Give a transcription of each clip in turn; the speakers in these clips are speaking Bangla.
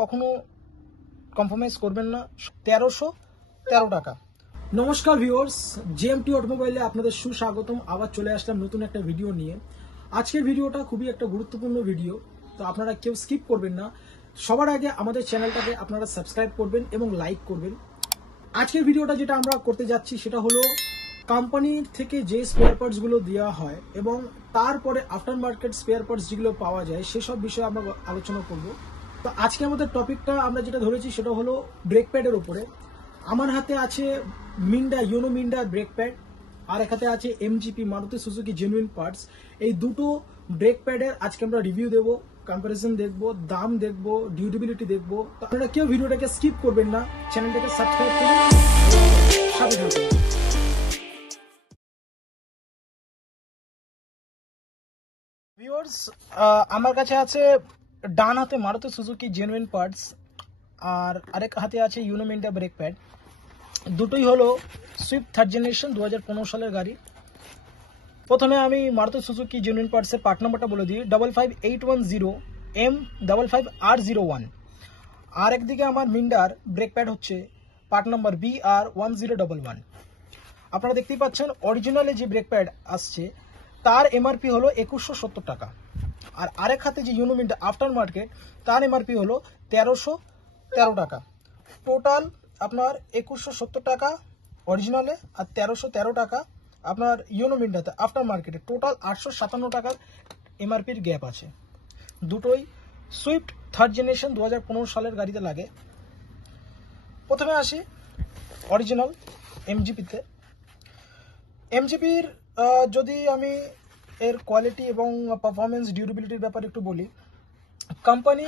কখনো কম্প্রোমাইজ করবেন না। 1313 টাকা। নমস্কার ভিউয়ার্স, জেএমটি অটোমোবাইলে আপনাদের সুস্বাগতম। আবার চলে আসলাম নতুন একটা ভিডিও নিয়ে। আজকের ভিডিওটা খুবই একটা গুরুত্বপূর্ণ ভিডিও, তো আপনারা কেউ স্কিপ করবেন না। সবার আগে আমাদের চ্যানেলটাকে আপনারা সাবস্ক্রাইব করবেন এবং লাইক করবেন। আজকের ভিডিওটা যেটা আমরা করতে যাচ্ছি সেটা হলো কোম্পানির থেকে যে স্পেয়ার পার্টসগুলো দেওয়া হয় এবং তারপরে আফটার মার্কেট স্পেয়ার পার্টস যেগুলো পাওয়া যায় সেসব বিষয়ে আমরা আলোচনা করব। তো আজকে আমাদের টপিকটা আমরা যেটা ধরেছি সেটা হলো ব্রেক প্যাডের উপরে। আমার হাতে আছে মিন্ডা ইউনো মিন্ডা ব্রেক প্যাড, আর এক হাতে আছে MGP Maruti Suzuki genuine parts. এই দুটো ব্রেক প্যাডের আজকে আমরা রিভিউ দেবো, কম্পারিজন দেখবো, দাম দেখবো, ডিউরেবিলিটি দেখবো। তো আপনারা কেউ ভিডিওটাকে স্কিপ করবেন না, চ্যানেলটাকে সাবস্ক্রাইব করুন, সাথে থাকুন। ভিউয়ার্স, আমার কাছে আছে ডান হাতে মারুতি সুজুকি জেনুইন পার্টস আর আরেক হাতে আছে ইউনো মিন্ডা ব্রেক প্যাড। দুটোই হলো সুইফট থার্ড জেনারেশন 2015 সালের গাড়ি। প্রথমে আমি মারুতি সুজুকি জেনুইন পার্টসের পার্ট নাম্বারটা বলে দিই, 55810M55R01। আর একদিকে আমার মিন্ডার ব্রেক প্যাড হচ্ছে পার্ট নাম্বার BR1011। আপনারা দেখতেই পাচ্ছেন অরিজিনালে যে ব্রেক প্যাড আসছে তার এমআরপি হলো 2170 টাকা, আর আরেক হাতে যে ইউনো মিন্ডা আফটার মার্কেট তার এমআরপি হলো 1313 টাকা। টোটাল আপনার 2170 টাকা অরিজিনালে আর 1313 টাকা আপনার ইউনো মিন্ডাতে আফটার মার্কেটে, টোটাল 857 টাকার এমআরপির গ্যাপ আছে। দুটোই সুইফট থার্ড জেনারেশন 2015 সালের গাড়িতে লাগে। প্রথমে আসি অরিজিনাল এমজিপিতে। এমজিপির যদি আমি এর কোয়ালিটি এবং পারফরমেন্স ডিউরেবিলিটির ব্যাপারে একটু বলি, কোম্পানি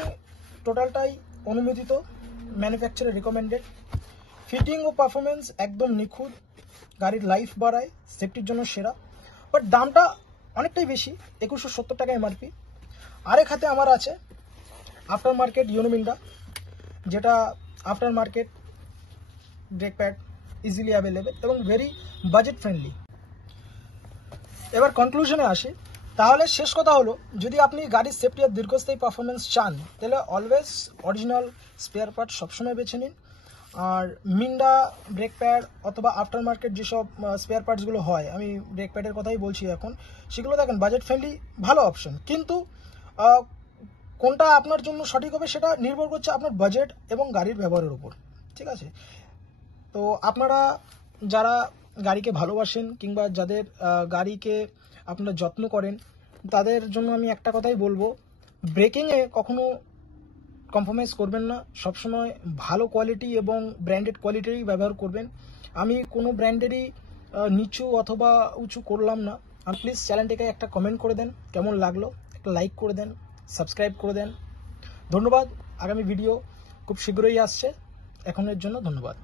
টোটালটাই অনুমোদিত, ম্যানুফ্যাকচারার রিকমেন্ডেড, ফিটিং ও পারফরমেন্স একদম নিখুঁত, গাড়ির লাইফ বাড়ায়, সেফটির জন্য সেরা। বাট দামটা অনেকটাই বেশি, 2170 টাকা এমআরপি। আরেক হাতে আমার আছে আফটার মার্কেট ইউনো মিন্ডা, যেটা after market brake pad easily available এবং ভেরি বাজেট ফ্রেন্ডলি। এবার কনক্লুশনে আসি। তাহলে শেষ কথা হলো, যদি আপনি গাড়ির সেফটি আর দীর্ঘস্থায়ী পারফরমেন্স চান তাহলে অলওয়েজ অরিজিনাল স্পেয়ার পার্ট সবসময় বেছে নিন। আর মিন্ডা ব্রেক প্যাড অথবা আফটার মার্কেট যেসব স্পেয়ার পার্টসগুলো হয়, আমি ব্রেক প্যাডের কথাই বলছি এখন, সেগুলো দেখেন বাজেট ফ্রেন্ডলি, ভালো অপশন। কিন্তু কোনটা আপনার জন্য সঠিক হবে সেটা নির্ভর করছে আপনার বাজেট এবং গাড়ির ব্যবহারের উপর, ঠিক আছে? তো আপনারা যারা গাড়িকে ভালোবাসেন কিংবা যাদের গাড়িকে আপনারা যত্ন করেন তাদের জন্য আমি একটা কথাই বলবো, ব্রেকিংয়ে কখনো কম্প্রোমাইজ করবেন না। সবসময় ভালো কোয়ালিটি এবং ব্র্যান্ডেড কোয়ালিটিরই ব্যবহার করবেন। আমি কোনো ব্র্যান্ডেরই নিচু অথবা উঁচু করলাম না। আর প্লিজ চ্যানেলটিকে একটা কমেন্ট করে দেন কেমন লাগলো, একটা লাইক করে দেন, সাবস্ক্রাইব করে দেন। ধন্যবাদ। আগামী ভিডিও খুব শীঘ্রই আসছে। এখনের জন্য ধন্যবাদ।